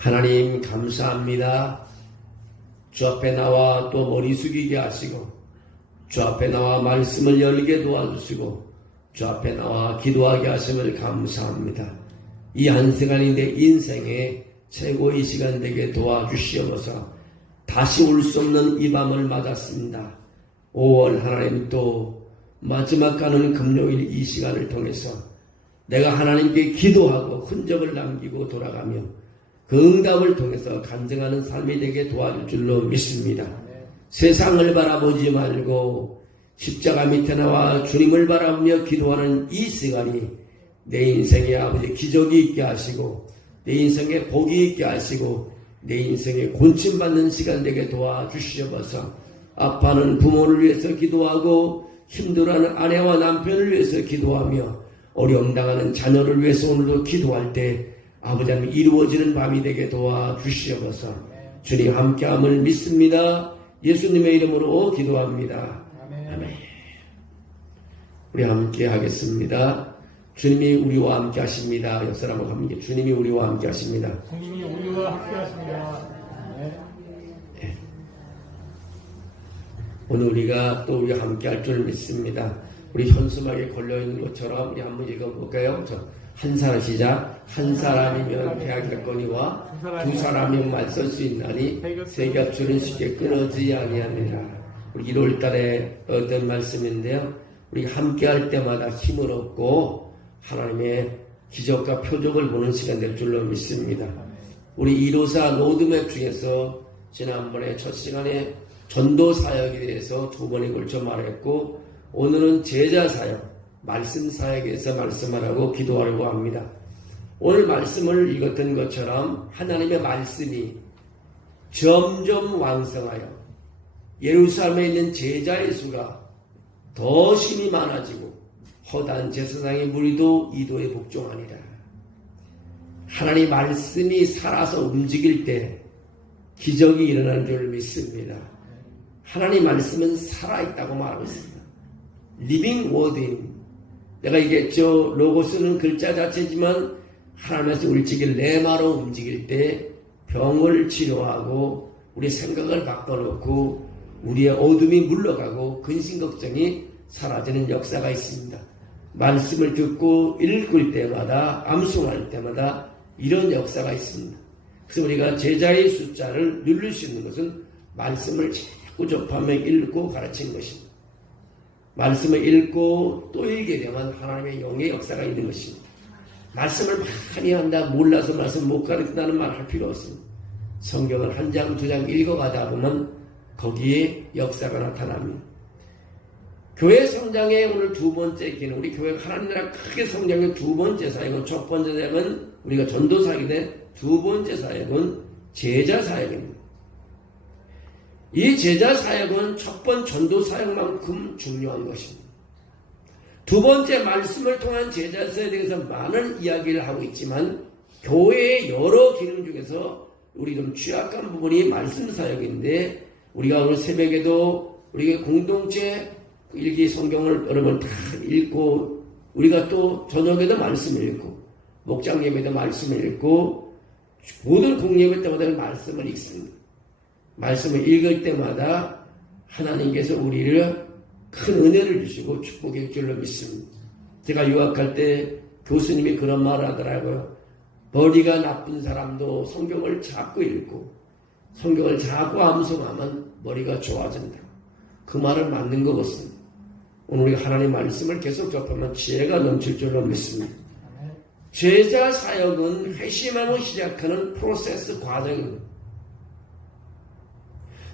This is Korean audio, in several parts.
하나님 감사합니다. 주 앞에 나와 또 머리 숙이게 하시고 주 앞에 나와 말씀을 열게 도와주시고 주 앞에 나와 기도하게 하심을 감사합니다. 이 한 시간이 내 인생의 최고의 시간 되게 도와주시옵소서. 다시 올 수 없는 이 밤을 맞았습니다. 5월 하나님 또 마지막 가는 금요일 이 시간을 통해서 내가 하나님께 기도하고 흔적을 남기고 돌아가며 그 응답을 통해서 간증하는 삶이 되게 도와줄 줄로 믿습니다. 세상을 바라보지 말고 십자가 밑에 나와 주님을 바라보며 기도하는 이 시간이 내 인생에 아버지 기적이 있게 하시고 내 인생에 복이 있게 하시고 내 인생에 곤침받는 시간 되게 도와주시옵소서. 아파하는 부모를 위해서 기도하고 힘들어하는 아내와 남편을 위해서 기도하며 어려움 당하는 자녀를 위해서 오늘도 기도할 때 아버지 하나님 이루어지는 밤이 되게 도와주시옵소서. 주님 함께함을 믿습니다. 예수님의 이름으로 기도합니다. 아멘. 우리 함께 하겠습니다. 주님이 우리와 함께 하십니다. 옆 사람과 함께 주님이 우리와 함께 하십니다. 주님이 우리와 함께 하십니다. 네. 오늘 우리가 또 우리가 함께 할 줄 믿습니다. 우리 현수막에 걸려있는 것처럼 우리 한번 읽어볼까요? 한 사람 시작. 한 사람이면 pe하겠거니와 두 사람이면 맞설 수 있나니 세 겹줄은 쉽게 끊어지지 아니하니라. 우리 1월 달에 얻은 말씀인데요. 우리가 함께 할 때마다 힘을 얻고 하나님의 기적과 표적을 보는 시간 될 줄로 믿습니다. 우리 154 로드맵 중에서 지난번에 첫 시간에 전도 사역에 대해서 2번에 걸쳐 말했고 오늘은 제자 사역, 말씀 사역에 대해서 말씀하라고 기도하려고 합니다. 오늘 말씀을 읽었던 것처럼 하나님의 말씀이 점점 왕성하여 예루살렘에 있는 제자의 수가 더 심히 많아지고 허다한 제사장의 무리도 이도에 복종하니라. 하나님 말씀이 살아서 움직일 때 기적이 일어나는 줄 믿습니다. 하나님 말씀은 살아있다고 말하고 있습니다. 리빙 워드인 내가 얘기했죠. 로고스는 글자 자체지만 하나님께서 우리 지길 레마로 움직일 때 병을 치료하고 우리 생각을 바꿔놓고 우리의 어둠이 물러가고 근심걱정이 사라지는 역사가 있습니다. 말씀을 듣고 읽을 때마다 암송할 때마다 이런 역사가 있습니다. 그래서 우리가 제자의 숫자를 누릴 수 있는 것은 말씀을 자꾸 접하며 읽고 가르치는 것입니다. 말씀을 읽고 또 읽게 되면 하나님의 영의 역사가 있는 것입니다. 말씀을 많이 한다 몰라서 말씀 못 가르친다는 말 할 필요 없습니다. 성경을 한 장, 두 장 읽어가다 보면 거기에 역사가 나타납니다. 교회 성장의 오늘 두 번째 기능, 우리 교회가 하나님 나라 크게 성장의 두 번째 사역은 첫 번째 사역은 우리가 전도 사역인데 두 번째 사역은 제자 사역입니다. 이 제자 사역은 첫 번 전도 사역만큼 중요한 것입니다. 두 번째 말씀을 통한 제자 사역에 대해서 많은 이야기를 하고 있지만 교회의 여러 기능 중에서 우리 좀 취약한 부분이 말씀 사역인데 우리가 오늘 새벽에도 우리가 공동체 일기 성경을 여러 번 다 읽고 우리가 또 저녁에도 말씀을 읽고 목장 예배도 말씀을 읽고 모든 공예배 때마다 말씀을 읽습니다. 말씀을 읽을 때마다 하나님께서 우리를 큰 은혜를 주시고 축복해 줄로 믿습니다. 제가 유학할 때 교수님이 그런 말을 하더라고요. 머리가 나쁜 사람도 성경을 자꾸 읽고 성경을 자꾸 암송하면 머리가 좋아진다. 그 말은 맞는 것 같습니다. 오늘 우리가 하나님 말씀을 계속 접하면 지혜가 넘칠 줄로 믿습니다. 제자 사역은 회심하고 시작하는 프로세스 과정입니다.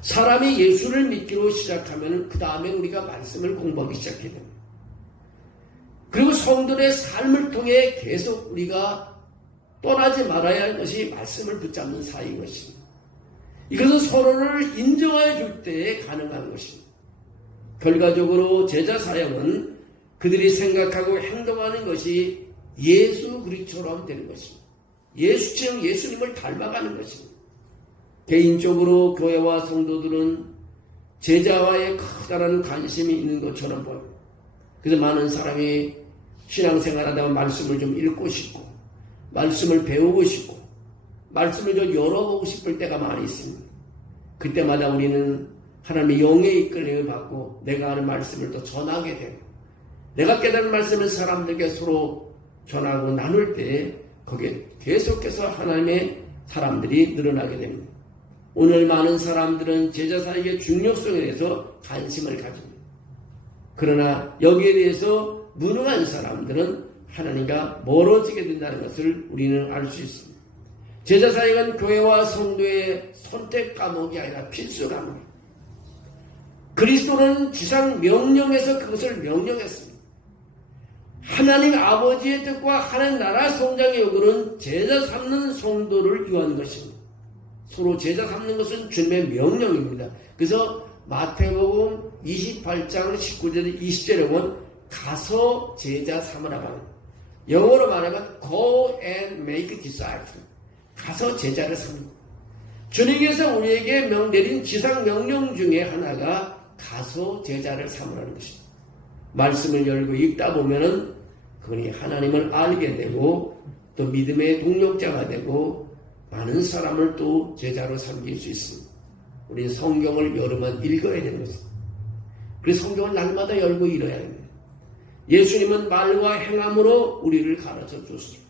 사람이 예수를 믿기로 시작하면 그 다음에 우리가 말씀을 공부하기 시작해야 됩니다. 그리고 성도의 삶을 통해 계속 우리가 떠나지 말아야 할 것이 말씀을 붙잡는 사이인 것입니다. 이것은 서로를 인정해 줄 때에 가능한 것입니다. 결과적으로 제자 사역은 그들이 생각하고 행동하는 것이 예수 그리스도처럼 되는 것입니다. 예수처럼 예수님을 닮아가는 것입니다. 개인적으로 교회와 성도들은 제자와의 커다란 관심이 있는 것처럼 보여요. 그래서 많은 사람이 신앙생활하다가 말씀을 좀 읽고 싶고 말씀을 배우고 싶고 말씀을 좀 열어보고 싶을 때가 많이 있습니다. 그때마다 우리는 하나님의 영의 이끌림을 받고 내가 하는 말씀을 또 전하게 되고 내가 깨달은 말씀을 사람들에게 서로 전하고 나눌 때 거기에 계속해서 하나님의 사람들이 늘어나게 됩니다. 오늘 많은 사람들은 제자 사역의 중요성에 대해서 관심을 가집니다. 그러나 여기에 대해서 무능한 사람들은 하나님과 멀어지게 된다는 것을 우리는 알 수 있습니다. 제자 사역은 교회와 성도의 선택 과목이 아니라 필수 과목입니다. 그리스도는 지상 명령에서 그것을 명령했습니다. 하나님 아버지의 뜻과 하나님 나라 성장의 요구는 제자 삼는 성도를 위한 것입니다. 서로 제자 삼는 것은 주님의 명령입니다. 그래서 마태복음 28장 19절 20절에 보면 가서 제자 삼으라고 합니다. 영어로 말하면 go and make disciples. 가서 제자를 삼는. 주님께서 우리에게 내린 지상 명령 중에 하나가 가서 제자를 삼으라는 것입니다. 말씀을 열고 읽다 보면은 그분이 하나님을 알게 되고 또 믿음의 동력자가 되고 많은 사람을 또 제자로 삼길 수 있습니다. 우리는 성경을 여러 번 읽어야 되는 것입니다. 그래서 성경을 날마다 열고 읽어야 됩니다. 예수님은 말과 행함으로 우리를 가르쳐 줬습니다.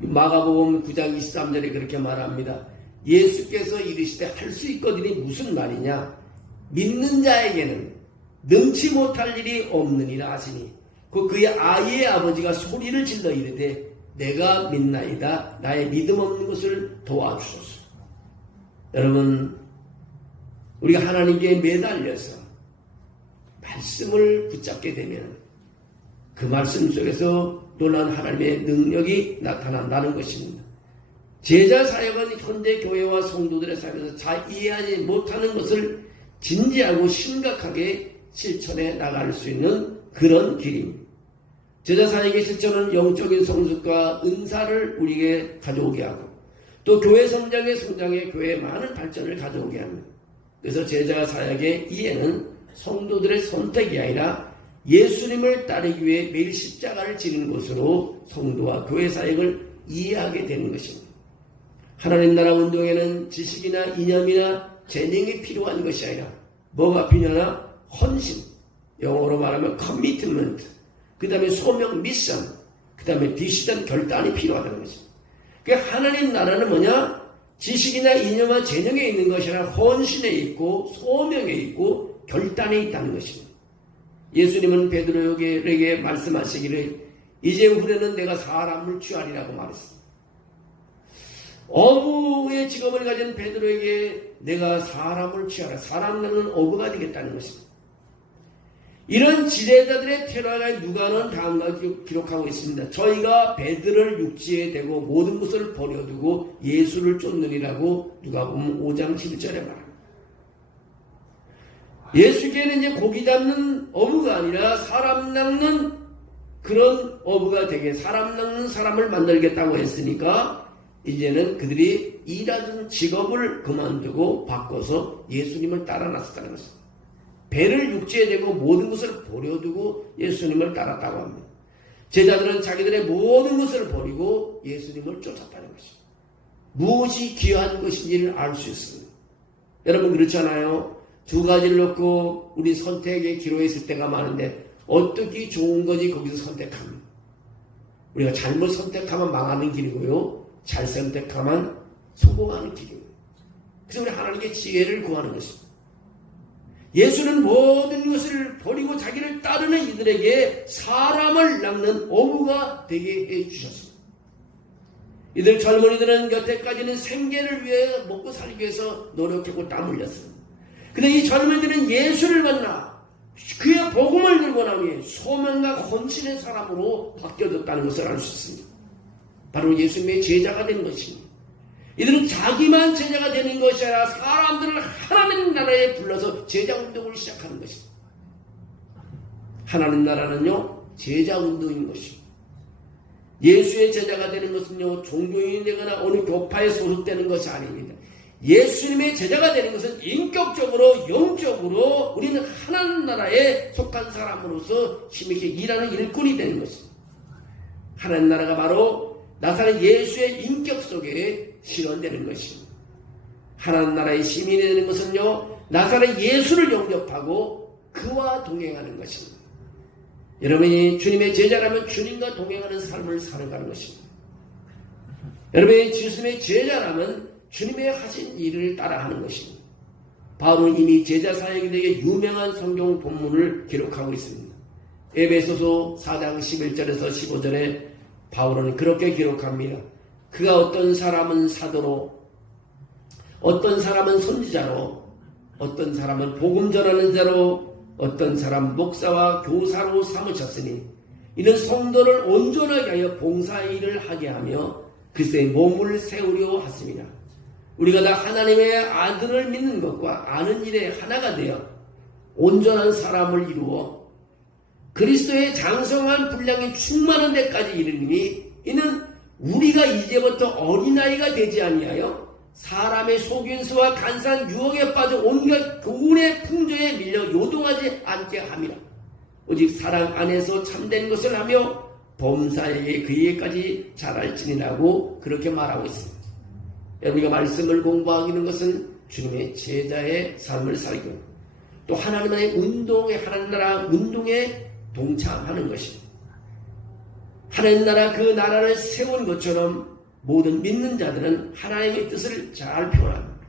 마가복음 9장 23절에 그렇게 말합니다. 예수께서 이르시되 할 수 있거든이 무슨 말이냐? 믿는 자에게는 능치 못할 일이 없느니라 하시니 그의 아이의 아버지가 소리를 질러 이르되 내가 믿나이다. 나의 믿음 없는 것을 도와주소서. 여러분, 우리가 하나님께 매달려서 말씀을 붙잡게 되면 그 말씀 속에서 놀라운 하나님의 능력이 나타난다는 것입니다. 제자 사역은 현대 교회와 성도들의 삶에서 잘 이해하지 못하는 것을 진지하고 심각하게 실천해 나갈 수 있는 그런 길입니다. 제자 사역의 실천은 영적인 성숙과 은사를 우리에게 가져오게 하고 또 교회 성장에 교회의 많은 발전을 가져오게 합니다. 그래서 제자 사역의 이해는 성도들의 선택이 아니라 예수님을 따르기 위해 매일 십자가를 지는 것으로 성도와 교회 사역을 이해하게 되는 것입니다. 하나님 나라 운동에는 지식이나 이념이나 재능이 필요한 것이 아니라 뭐가 필요하나? 헌신, 영어로 말하면 커미트먼트, 그 다음에 소명 미션, 그 다음에 디시전 결단이 필요하다는 것입니다. 그러니까 하나님 나라는 뭐냐? 지식이나 이념과 재능에 있는 것이 아니라 헌신에 있고 소명에 있고 결단에 있다는 것입니다. 예수님은 베드로에게 말씀하시기를 이제 후에는 내가 사람을 취하리라고 말했습니다. 어부의 직업을 가진 베드로에게 내가 사람을 취하라. 사람 낳는 어부가 되겠다는 것입니다. 이런 지도자들의 테러가 누가는 다음과 기록하고 있습니다. 저희가 베드로를 육지에 대고 모든 것을 버려두고 예수를 쫓느니라고 누가복음 5장 11절에 말합니다. 예수께는 이제 고기 잡는 어부가 아니라 사람 낚는 그런 어부가 되게 사람 낚는 사람을 만들겠다고 했으니까 이제는 그들이 일하던 직업을 그만두고 바꿔서 예수님을 따라 나섰다는 것입니다. 배를 육지에 대고 모든 것을 버려두고 예수님을 따랐다고 합니다. 제자들은 자기들의 모든 것을 버리고 예수님을 쫓았다는 것입니다. 무엇이 귀한 것인지를 알 수 있습니다. 여러분 그렇잖아요. 두 가지를 놓고 우리 선택에 기로했을 때가 많은데 어떻게 좋은 거지 거기서 선택합니다. 우리가 잘못 선택하면 망하는 길이고요. 잘 선택하면 성공하는 길입니다. 그래서 우리 하나님께 지혜를 구하는 것입니다. 예수는 모든 것을 버리고 자기를 따르는 이들에게 사람을 낚는 어부가 되게 해주셨습니다. 이들 젊은이들은 여태까지는 생계를 위해 먹고 살기 위해서 노력했고 땀 흘렸습니다. 그런데 이 젊은이들은 예수를 만나 그의 복음을 들고 나니 소명과 헌신의 사람으로 바뀌어졌다는 것을 알 수 있습니다. 바로 예수님의 제자가 된 것입니다. 이들은 자기만 제자가 되는 것이 아니라 사람들을 하나님 나라에 불러서 제자 운동을 시작하는 것입니다. 하나님 나라는요 제자 운동인 것입니다. 예수의 제자가 되는 것은요 종교인이 되거나 어느 교파에 소속되는 것이 아닙니다. 예수님의 제자가 되는 것은 인격적으로 영적으로 우리는 하나님 나라에 속한 사람으로서 힘있게 일하는 일꾼이 되는 것입니다. 하나님 나라가 바로 나사렛 예수의 인격 속에 실현되는 것입니다. 하나님 나라의 시민이 되는 것은요, 나사렛 예수를 영접하고 그와 동행하는 것입니다. 여러분이 주님의 제자라면 주님과 동행하는 삶을 살아가는 것입니다. 여러분이 주님의 제자라면 주님의 하신 일을 따라하는 것입니다. 바울은 이미 제자 사역인에게 유명한 성경 본문을 기록하고 있습니다. 에베소서 4장 11절에서 15절에 바울은 그렇게 기록합니다. 그가 어떤 사람은 사도로, 어떤 사람은 선지자로, 어떤 사람은 복음 전하는 자로, 어떤 사람 목사와 교사로 삼으셨으니 이는 성도를 온전하게 하여 봉사일을 하게 하며 그리스도의 몸을 세우려 하십니다. 우리가 다 하나님의 아들을 믿는 것과 아는 일에 하나가 되어 온전한 사람을 이루어 그리스도의 장성한 분량이 충만한 데까지 이르니 이는 우리가 이제부터 어린아이가 되지 아니하여 사람의 속임수와 간사한 유혹에 빠져 온갖 교훈의 풍조에 밀려 요동하지 않게 함이라. 오직 사랑 안에서 참된 것을 하며 범사에게 그에게까지 자랄지니라고 그렇게 말하고 있습니다. 우리가 말씀을 공부하기는 것은 주님의 제자의 삶을 살고 또 하나님의 운동에, 하나님 나라 운동에 동참하는 것입니다. 하나님 나라 그 나라를 세운 것처럼 모든 믿는 자들은 하나님의 뜻을 잘 표현합니다.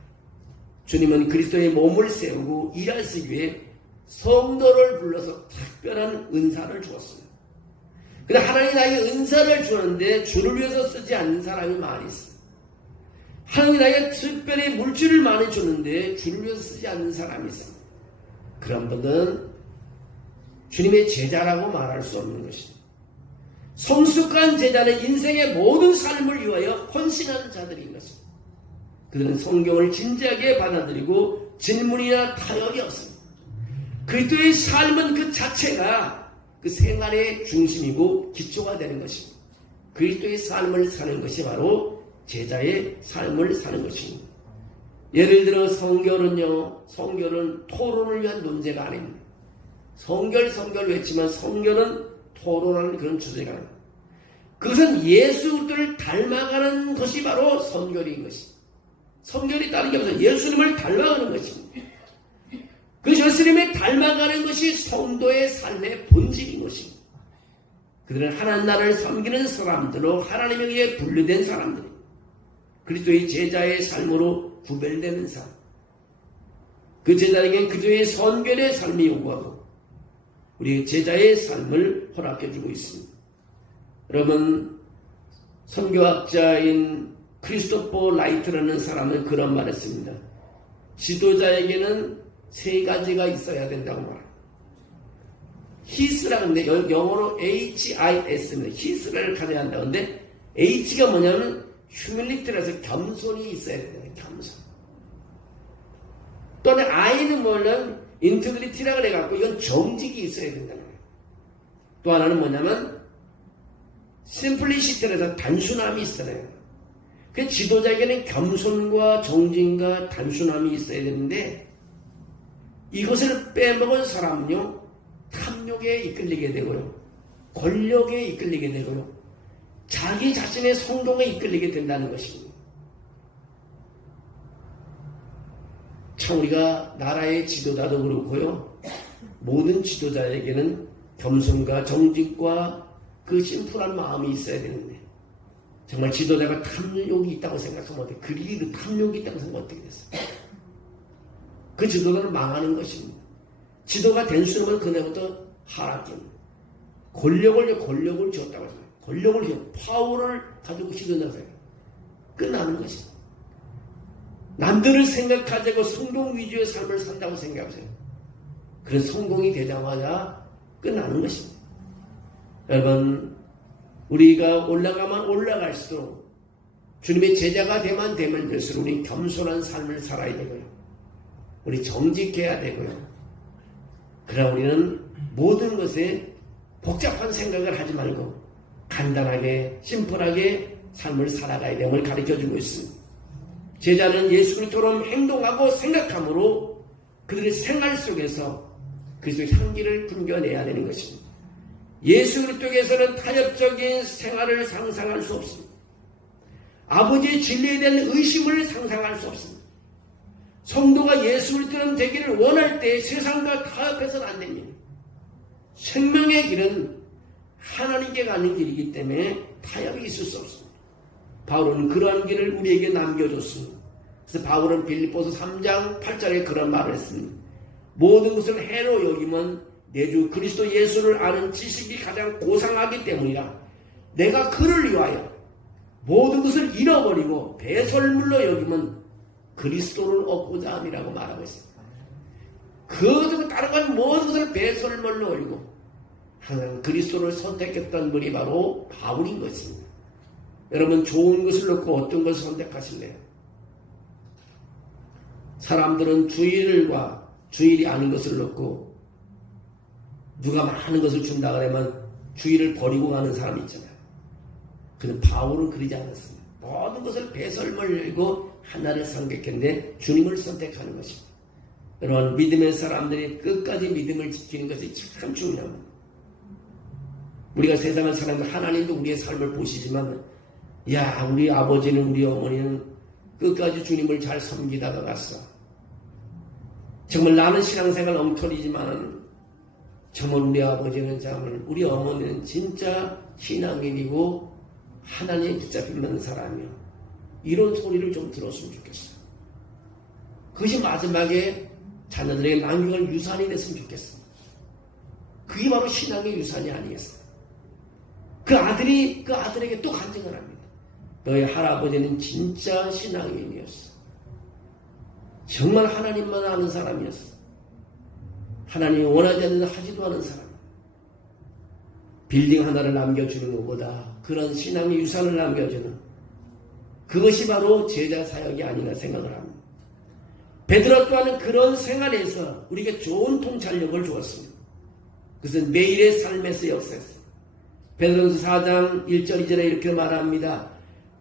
주님은 그리스도의 몸을 세우고 일하시기 위해 성도를 불러서 특별한 은사를 주었습니다. 그런데 하나님이 나에게 은사를 주는데 주를 위해서 쓰지 않는 사람이 많이 있습니다. 하나님이 나에게 특별히 물질을 많이 주는데 주를 위해서 쓰지 않는 사람이 있습니다. 그런 분들은 주님의 제자라고 말할 수 없는 것입니다. 성숙한 제자는 인생의 모든 삶을 위하여 헌신하는 자들인 것입니다. 그들은 성경을 진지하게 받아들이고 질문이나 타협이 없습니다. 그리스도의 삶은 그 자체가 그 생활의 중심이고 기초가 되는 것입니다. 그리스도의 삶을 사는 것이 바로 제자의 삶을 사는 것입니다. 예를 들어 성결은요, 성결은 토론을 위한 논제가 아닙니다. 성결 외치면 성결은 토론하는 그런 주제가 아닙니다. 그것은 예수를 닮아가는 것이 바로 성결인 것입니다. 성결이 다른 게 없어요. 예수님을 닮아가는 것입니다. 그 예수님을 닮아가는 것이 성도의 삶의 본질인 것입니다. 그들은 하나님 나라를 섬기는 사람들로 하나님에 의해 분류된 사람들, 그리스도의 제자의 삶으로 구별되는 삶, 그 제자에게는 그리스도의 선결의 삶이 요구하고 우리 제자의 삶을 허락해주고 있습니다. 여러분, 선교학자인 크리스토퍼 라이트라는 사람은 그런 말을 했습니다. 지도자에게는 세 가지가 있어야 된다고 말합니다. his라는데 영어로 HIS입니다. his를 가져야 한다. 근데 H가 뭐냐면 humility라서 겸손이 있어야 된다. 겸손. 또는 I는 뭐냐면 인테그리티라고 그래갖고 이건 정직이 있어야 된다는 거예요. 또 하나는 뭐냐면 심플리시티라서 단순함이 있어요. 그 지도자에게는 겸손과 정직과 단순함이 있어야 되는데 이것을 빼먹은 사람은요, 탐욕에 이끌리게 되고요, 권력에 이끌리게 되고요, 자기 자신의 성공에 이끌리게 된다는 것입니다. 참 우리가 나라의 지도자도 그렇고요, 모든 지도자에게는 겸손과 정직과 그 심플한 마음이 있어야 되는데 정말 지도자가 탐욕이 있다고 생각하면 어떻게, 그리고 탐욕이 있다고 생각하면 어떻게 됐어요? 그 지도자는 망하는 것입니다. 지도가 된 순간 그날부터 하락입니다. 권력을 줬다고 해서 권력을 줘, 파워를 가지고 지도자세요. 끝나는 것입니다. 남들을 생각하지 않고 성공 위주의 삶을 산다고 생각하세요. 그런 성공이 되자마자 끝나는 것입니다. 여러분, 우리가 올라가면 올라갈수록 주님의 제자가 되면 될수록 우리 겸손한 삶을 살아야 되고요, 우리 정직해야 되고요, 그러나 우리는 모든 것에 복잡한 생각을 하지 말고 간단하게 심플하게 삶을 살아가야 됨을 가르쳐주고 있습니다. 제자는 예수 그리스도처럼 행동하고 생각함으로 그들의 생활 속에서 그리스도의 향기를 풍겨내야 되는 것입니다. 예수 그리스도에게서는 타협적인 생활을 상상할 수 없습니다. 아버지의 진리에 대한 의심을 상상할 수 없습니다. 성도가 예수 그리스도는 되기를 원할 때 세상과 타협해서는 안 됩니다. 생명의 길은 하나님께 가는 길이기 때문에 타협이 있을 수 없습니다. 바울은 그러한 길을 우리에게 남겨줬습니다. 그래서 바울은 빌립보서 3장 8절에 그런 말을 했습니다. 모든 것을 해로 여기면 내 주 그리스도 예수를 아는 지식이 가장 고상하기 때문이라. 내가 그를 위하여 모든 것을 잃어버리고 배설물로 여기면 그리스도를 얻고자 함이라고 말하고 있습니다. 그것을 다른 건 모든 것을 배설물로 여기고 항상 그리스도를 선택했던 분이 바로 바울인 것입니다. 여러분 좋은 것을 놓고 어떤 것을 선택하실래요? 사람들은 주일과 주일이 아닌 것을 놓고 누가 많은 것을 준다 그러면 주일을 버리고 가는 사람이 있잖아요. 근데 바울은 그러지 않았습니다. 모든 것을 배설물 열고 하나를 선택했는데 주님을 선택하는 것입니다. 여러분 믿음의 사람들이 끝까지 믿음을 지키는 것이 참 중요합니다. 우리가 세상을 살아가면서 하나님도 우리의 삶을 보시지만 야 우리 아버지는 우리 어머니는 끝까지 주님을 잘 섬기다가 갔어. 정말 나는 신앙생활 엉터리지만 정말 우리 아버지는 정말 우리 어머니는 진짜 신앙인이고 하나님의 붙잡히는 사람이요. 이런 소리를 좀 들었으면 좋겠어요. 그것이 마지막에 자녀들에게 남겨갈 유산이 됐으면 좋겠어요. 그게 바로 신앙의 유산이 아니겠어요. 그 아들이 그 아들에게 또 간증을 합니다. 너희 할아버지는 진짜 신앙인이었어. 정말 하나님만 아는 사람이었어. 하나님이 원하지 않는 하지도 않은 사람. 빌딩 하나를 남겨주는 것보다 그런 신앙의 유산을 남겨주는 그것이 바로 제자 사역이 아닌가 생각을 합니다. 베드로 또한 그런 생활에서 우리에게 좋은 통찰력을 주었습니다. 그것은 매일의 삶에서 역사했습니다. 베드로전서 4장 1절 2절에 이렇게 말합니다.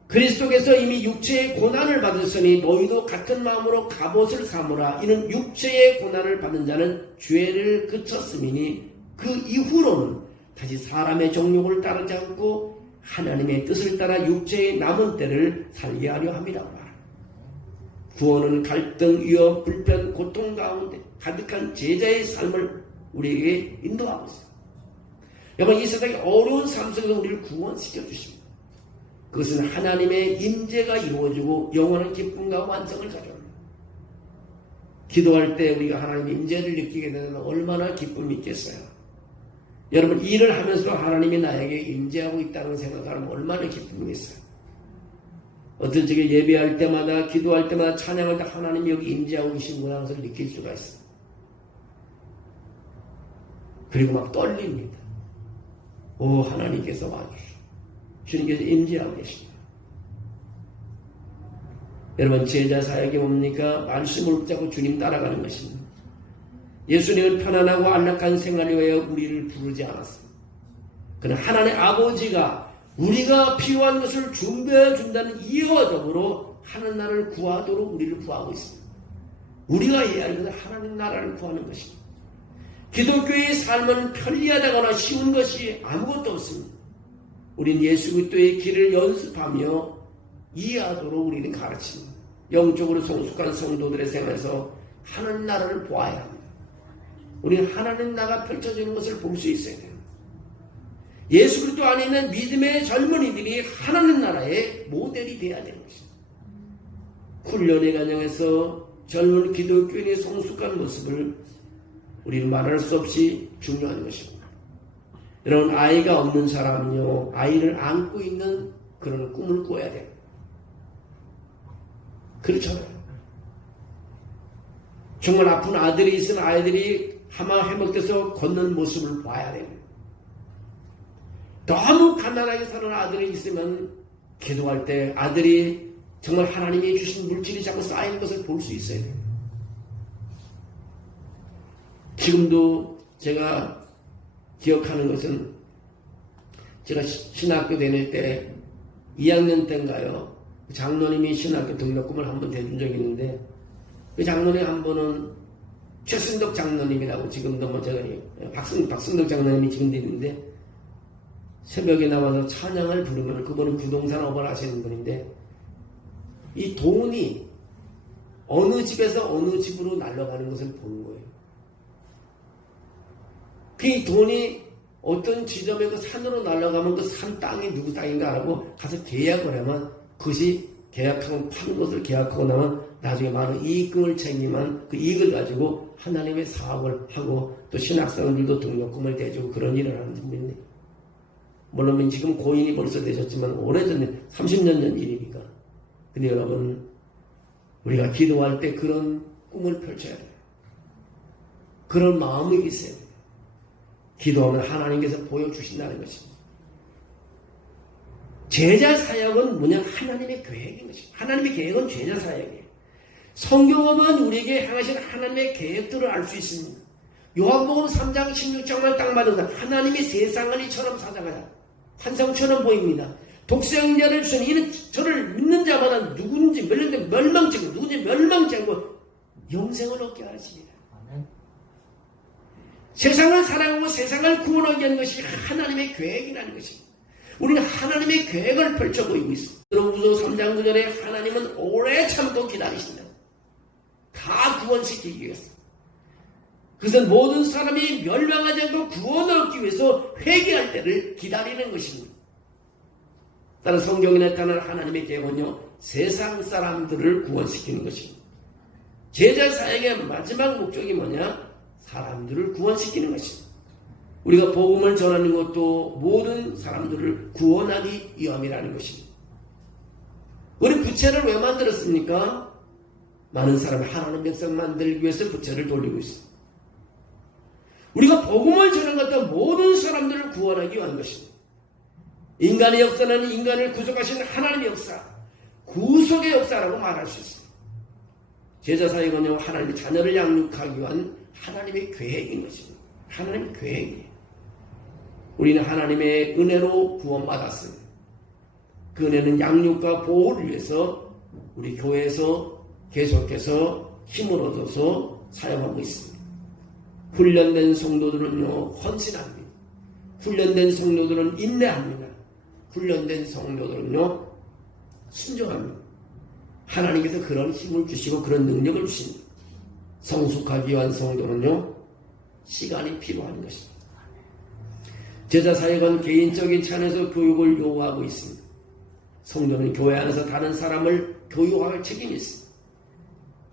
그리스도께서 이미 육체의 고난을 받으시니 너희도 같은 마음으로 갑옷을 삼으라. 이는 육체의 고난을 받는 자는 죄를 그쳤음이니 그 이후로는 다시 사람의 정욕을 따르지 않고 하나님의 뜻을 따라 육체의 남은 때를 살게 하려 함이라고 말합니다. 구원은 갈등, 위협, 불편, 고통 가운데 가득한 제자의 삶을 우리에게 인도하고 있습니다. 여러분 이 세상의 어려운 삶 속에서 우리를 구원시켜 주십니다. 그것은 하나님의 임재가 이루어지고 영원한 기쁨과 완성을 가져옵니다. 기도할 때 우리가 하나님의 임재를 느끼게 되면 얼마나 기쁨이 있겠어요. 여러분 일을 하면서도 하나님이 나에게 임재하고 있다는 생각하면 얼마나 기쁨이 있어요. 어떤 적에 예배할 때마다 기도할 때마다 찬양할 때 하나님이 여기 임재하고 계신구나 하는 것을 느낄 수가 있어요. 그리고 막 떨립니다. 오 하나님께서 와 계시오. 주님께서 임재하고 계십니다. 여러분 제자 사역이 뭡니까? 말씀을 붙잡고 주님 따라가는 것입니다. 예수님은 편안하고 안락한 생활을 위하여 우리를 부르지 않았습니다. 그러나 하나님의 아버지가 우리가 필요한 것을 준비해 준다는 이해와 더불어 하나님 나라를 구하도록 우리를 구하고 있습니다. 우리가 해야 할 것은 하나님 나라를 구하는 것입니다. 기독교의 삶은 편리하다거나 쉬운 것이 아무것도 없습니다. 우린 예수 그리스도의 길을 연습하며 이해하도록 우리는 가르칩니다. 영적으로 성숙한 성도들의 생활에서 하나님 나라를 보아야 합니다. 우리는 하나님 나라가 펼쳐지는 것을 볼 수 있어야 됩니다. 예수 그리스도 안에 있는 믿음의 젊은이들이 하나님 나라의 모델이 되어야 되는 것입니다. 훈련의 과정에서 젊은 기독교인의 성숙한 모습을 우리는 말할 수 없이 중요한 것입니다. 여러분 아이가 없는 사람은요 아이를 안고 있는 그런 꿈을 꿔야 돼요. 그렇잖아요. 정말 아픈 아들이 있으면 아이들이 하마 해먹돼서 걷는 모습을 봐야 돼요. 너무 가난하게 사는 아들이 있으면 기도할 때 아들이 정말 하나님이 주신 물질이 자꾸 쌓이는 것을 볼 수 있어야 돼요. 지금도 제가 기억하는 것은 제가 신학교 다닐 때 2학년 때인가요? 장로님이 신학교 등록금을 한번 대준 적이 있는데 그 장로님 한 분은 최순덕 장로님이라고 지금도 뭐 제가 박순덕 장로님이 지금도 있는데 새벽에 나와서 찬양을 부르면 그분은 부동산 업을 하시는 분인데 이 돈이 어느 집에서 어느 집으로 날아가는 것을 보는 거예요. 그 돈이 어떤 지점에 그 산으로 날아가면 그 산 땅이 누구 땅인가 하고 가서 계약을 하면 그것이 계약하고 파는 것을 계약하고 나면 나중에 많은 이익금을 챙기면 그 이익을 가지고 하나님의 사업을 하고 또 신학생들도 등록금을 대주고 그런 일을 하는 분입니다. 물론 지금 고인이 벌써 되셨지만 오래전에 30년 전 일이니까. 근데 여러분 우리가 기도할 때 그런 꿈을 펼쳐야 돼요. 그런 마음이 있어야 돼요. 기도하면 하나님께서 보여주신다는 것입니다. 제자 사역은 뭐냐? 하나님의 계획인 것입니다. 하나님의 계획은 제자 사역이에요. 성경은 우리에게 향하신 하나님의 계획들을 알 수 있습니다. 요한복음 3장 16장만 딱 맞아서 하나님이 세상을 이처럼 사랑하자. 환상처럼 보입니다. 독생자를 주신 이는 저를 믿는 자마다 누군지 멸망치 않고 영생을 얻게 하십니다. 세상을 사랑하고 세상을 구원하기 위한 것이 하나님의 계획이라는 것입니다. 우리는 하나님의 계획을 펼쳐 보이고 있습니다. 여러분도 3장 9절에 하나님은 오래 참고 기다리신다. 다 구원시키기 위해서. 그것은 모든 사람이 멸망하지 않고 구원을 얻기 위해서 회개할 때를 기다리는 것입니다. 따라 성경에 나타난 하나님의 계획은요, 세상 사람들을 구원시키는 것입니다. 제자 사역의 마지막 목적이 뭐냐? 사람들을 구원시키는 것입니다. 우리가 복음을 전하는 것도 모든 사람들을 구원하기 위함이라는 것입니다. 우리 부채를 왜 만들었습니까? 많은 사람이 하나님 백성 만들기 위해서 부채를 돌리고 있습니다. 우리가 복음을 전하는 것도 모든 사람들을 구원하기 위한 것입니다. 인간의 역사는 인간을 구속하시는 하나님의 역사, 구속의 역사라고 말할 수 있습니다. 제자 사역은요, 하나님의 자녀를 양육하기 위한 하나님의 계획인 것입니다. 하나님의 계획이에요. 우리는 하나님의 은혜로 구원받았습니다. 그 은혜는 양육과 보호를 위해서 우리 교회에서 계속해서 힘을 얻어서 사용하고 있습니다. 훈련된 성도들은요, 헌신합니다. 훈련된 성도들은 인내합니다. 훈련된 성도들은요, 순종합니다. 하나님께서 그런 힘을 주시고 그런 능력을 주십니다. 성숙하기 위한 성도는요, 시간이 필요한 것입니다. 제자 사역은 개인적인 차원에서 교육을 요구하고 있습니다. 성도는 교회 안에서 다른 사람을 교육할 책임이 있습니다.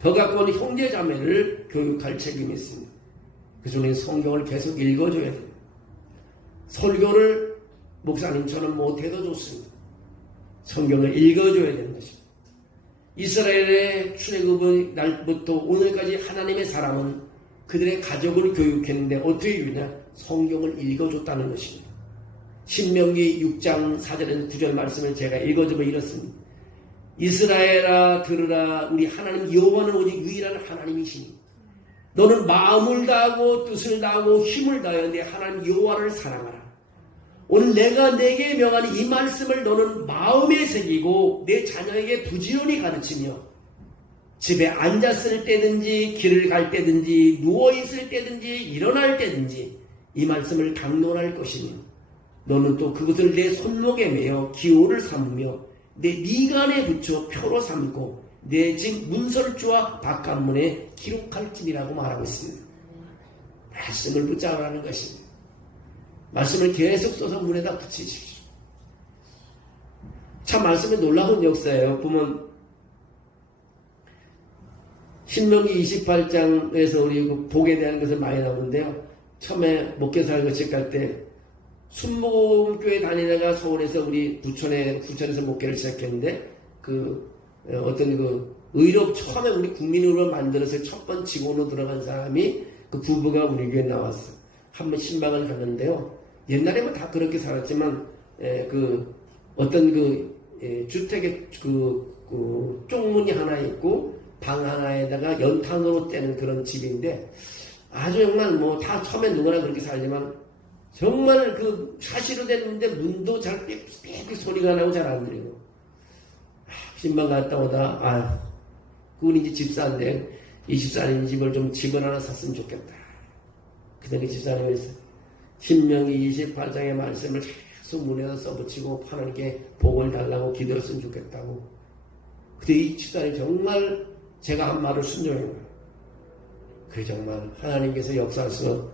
더 가까운 형제 자매를 교육할 책임이 있습니다. 그래서 우리는 성경을 계속 읽어줘야 됩니다. 설교를 목사님처럼 못해도 좋습니다. 성경을 읽어줘야 되는 것입니다. 이스라엘의 출애굽의 날부터 오늘까지 하나님의 사람은 그들의 가족을 교육했는데 어떻게 교육했냐? 성경을 읽어줬다는 것입니다. 신명기 6장 4절에서 9절 말씀을 제가 읽어주면 이렇습니다. 이스라엘아 들으라, 우리 하나님 여호와는 오직 유일한 하나님이시니 너는 마음을 다하고 뜻을 다하고 힘을 다하여 내 하나님 여호와를 사랑하라. 오늘 내가 내게 명하는 이 말씀을 너는 마음에 새기고 내 자녀에게 부지런히 가르치며 집에 앉았을 때든지 길을 갈 때든지 누워있을 때든지 일어날 때든지 이 말씀을 강론할 것이니 너는 또 그것을 내 손목에 매어 기호를 삼으며 내 미간에 붙여 표로 삼고 내 집 문설주와 바깥문에 기록할지니라고 말하고 있습니다. 말씀을 붙잡으라는 것입니다. 말씀을 계속 써서 문에다 붙이십시오. 참 말씀이 놀라운 역사예요. 보면 신명기 28장에서 우리 복에 대한 것을 많이 나오는데요. 처음에 목회사를 거칠 때 순복음교회 다니다가 서울에서 우리 부천에서 목회를 시작했는데 어떤 의롭 처음에 우리 국민의로 만들어서 첫 번째 직원으로 들어간 사람이 그 부부가 우리 교회에 나왔어. 한번 신방을 갔는데요. 옛날에 뭐 다 그렇게 살았지만 주택에 쪽문이 하나 있고 방 하나에다가 연탄으로 떼는 그런 집인데 아주 정말 뭐 다 처음에 누구나 그렇게 살지만 정말 사시로 됐는데 문도 잘 빽빽 소리가 나고 잘 안 들리고 신방 갔다 오다 그분 이제 집사인데 이 집사님 집을 좀 집을 하나 샀으면 좋겠다. 그때 그 집사님이 있어요. 신명기 28장의 말씀을 계속 문에다 써붙이고 하나님께 복을 달라고 기도했으면 좋겠다고. 그때 이 집사람이 정말 제가 한 말을 순종한 거예요. 그게 정말 하나님께서 역사에서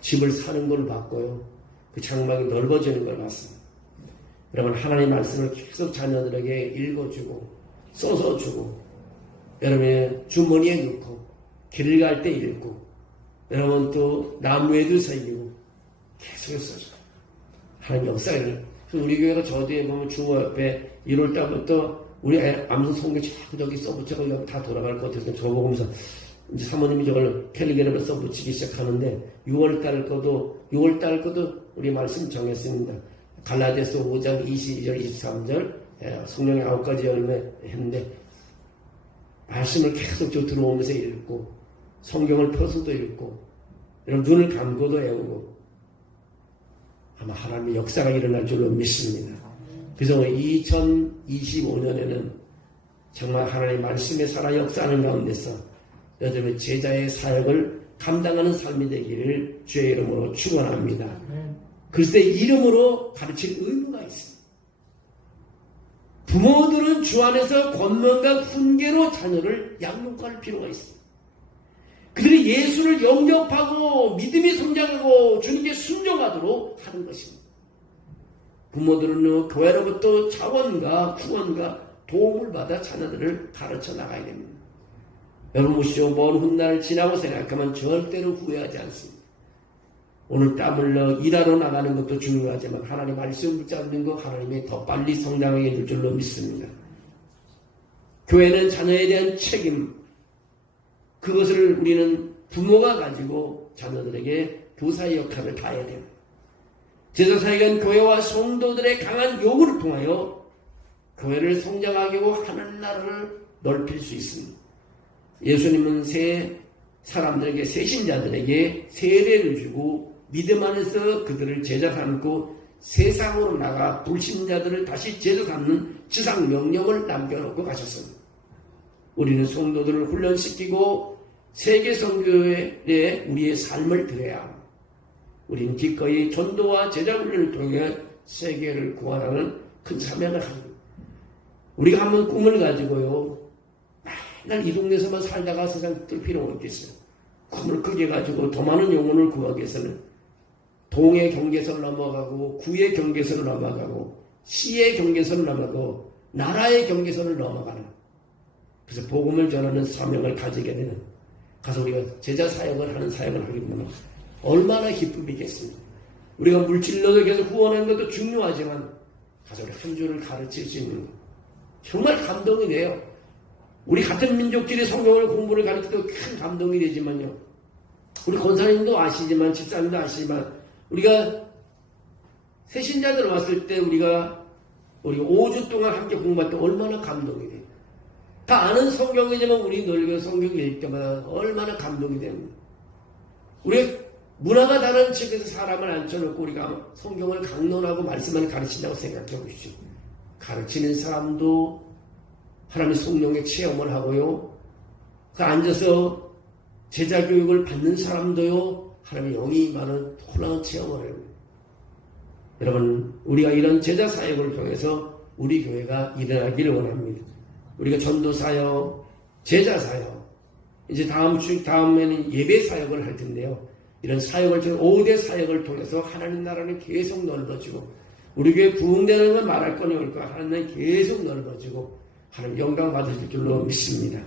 집을 사는 걸 봤고요. 그 장막이 넓어지는 걸 봤습니다. 여러분, 하나님 말씀을 계속 자녀들에게 읽어주고 써서 주고 여러분의 주머니에 넣고 길을 갈 때 읽고 여러분 또 나무에도 새기고 계속해서 써줘. 하나님 역사를. 우리 교회가 저도에 보면 주어 옆에 1월 달부터 우리 암송 성경 자꾸 저기 써붙여서 여기 다 돌아갈 것 같아서 저거 보면서 이제 사모님이 저걸 캘리그램을 써붙이기 시작하는데 6월 달 거도 우리 말씀 정했습니다. 갈라디아서 5장 22절 23절 성령의 9가지 열매 했는데 말씀을 계속 저 들어오면서 읽고 성경을 펴서도 읽고 이런 눈을 감고도 외우고 아마 하나님의 역사가 일어날 줄로 믿습니다. 그래서 2025년에는 정말 하나님의 말씀에 살아 역사하는 가운데서 여러분의 제자의 사역을 감당하는 삶이 되기를 주의 이름으로 축원합니다. 글쎄 이름으로 가르칠 의무가 있습니다. 부모들은 주 안에서 권면과 훈계로 자녀를 양육할 필요가 있습니다. 그들이 예수를 영접하고 믿음이 성장하고 주님께 순종하도록 하는 것입니다. 부모들은 교회로부터 자원과 후원과 도움을 받아 자녀들을 가르쳐 나가야 됩니다. 여러분 보시오. 먼 훗날 지나고 생각하면 절대로 후회하지 않습니다. 오늘 땀 흘러 일하러 나가는 것도 중요하지만 하나님 말씀 붙잡는 것 하나님이 더 빨리 성장하게 해줄 줄로 믿습니다. 교회는 자녀에 대한 책임, 그것을 우리는 부모가 가지고 자녀들에게 부사의 역할을 다해야 됩니다. 제자사역은 교회와 성도들의 강한 요구를 통하여 교회를 성장하게 하고 하나님 나라를 넓힐 수 있습니다. 예수님은 사람들에게 세신자들에게 세례를 주고 믿음 안에서 그들을 제자 삼고 세상으로 나가 불신자들을 다시 제자 삼는 지상 명령을 남겨놓고 가셨습니다. 우리는 성도들을 훈련시키고 세계 선교에 우리의 삶을 드려야 합니다. 우리는 기꺼이 전도와 제자 훈련을 통해 세계를 구원하는 큰 사명을 합니다. 우리가 한번 꿈을 가지고요. 맨날 이 동네에서만 살다가 세상 뜰 필요가 없겠어요. 꿈을 크게 가지고 더 많은 영혼을 구하기 위해서는 동의 경계선을 넘어가고 구의 경계선을 넘어가고 시의 경계선을 넘어가고 나라의 경계선을 넘어가는, 그래서 복음을 전하는 사명을 가지게 되는, 가서 우리가 제자 사역을 하는 사역을 하게 되면 얼마나 기쁨이겠습니까? 우리가 물질로도 계속 후원하는 것도 중요하지만 가서 우리 한 줄을 가르칠 수 있는 것 정말 감동이 돼요. 우리 같은 민족끼리 성경을 공부를 가르쳐도 큰 감동이 되지만요. 우리 권사님도 아시지만 집사님도 아시지만 우리가 새신자들 왔을 때 우리 5주 동안 함께 공부할 때 얼마나 감동이 돼요. 다 아는 성경이지만 우리 늙어 성경 읽을 때마다 얼마나 감동이 됩니다. 우리 문화가 다른 집에서 사람을 앉혀놓고 우리가 성경을 강론하고 말씀을 가르친다고 생각해 보십시오. 가르치는 사람도 하나님의 성령의 체험을 하고요. 그 앉아서 제자 교육을 받는 사람도요. 하나님의 영이 많은 놀라운 체험을 해요. 여러분, 우리가 이런 제자 사역을 통해서 우리 교회가 일어나기를 원합니다. 우리가 전도 사역, 제자 사역, 이제 다음에는 예배 사역을 할 텐데요. 이런 사역을 통해 5대 사역을 통해서 하나님 나라는 계속 넓어지고 우리 교회 부흥되는 건 말할 거니 올까 하나님 계속 넓어지고 하나님 영광 받으실 줄로 믿습니다.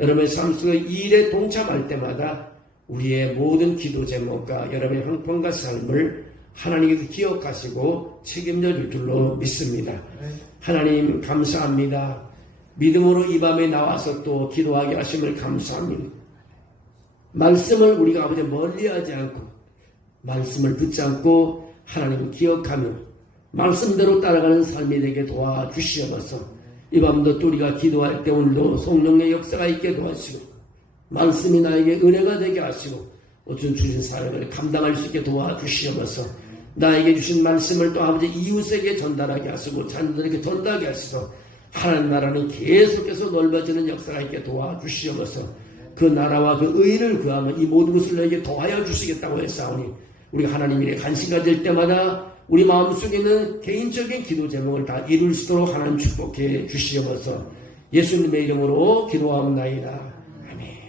여러분의 삶 속에 이 일에 동참할 때마다 우리의 모든 기도 제목과 여러분의 형편과 삶을 하나님께서 기억하시고 책임져 줄 줄로 믿습니다. 하나님 감사합니다. 믿음으로 이 밤에 나와서 또 기도하게 하심을 감사합니다. 말씀을 우리가 아버지 멀리하지 않고 말씀을 붙잡고 하나님을 기억하며 말씀대로 따라가는 삶이 되게 도와주시옵소서. 이 밤도 또 우리가 기도할 때 오늘도 성령의 역사가 있게 도와주시고 말씀이 나에게 은혜가 되게 하시고 어떤 주신 사역을 감당할 수 있게 도와주시옵소서. 나에게 주신 말씀을 또 아버지 이웃에게 전달하게 하시고 자녀들에게 전달하게 하시고 하나님 나라는 계속해서 넓어지는 역사가 있게 도와주시옵소서. 그 나라와 그 의를 구하면 이 모든 것을 너에게 더하여 주시겠다고 했사오니 우리가 하나님 일에 관심 가질 때마다 우리 마음속에 있는 개인적인 기도 제목을 다 이룰 수 있도록 하나님 축복해 주시옵소서. 예수님의 이름으로 기도하옵나이다. 아멘.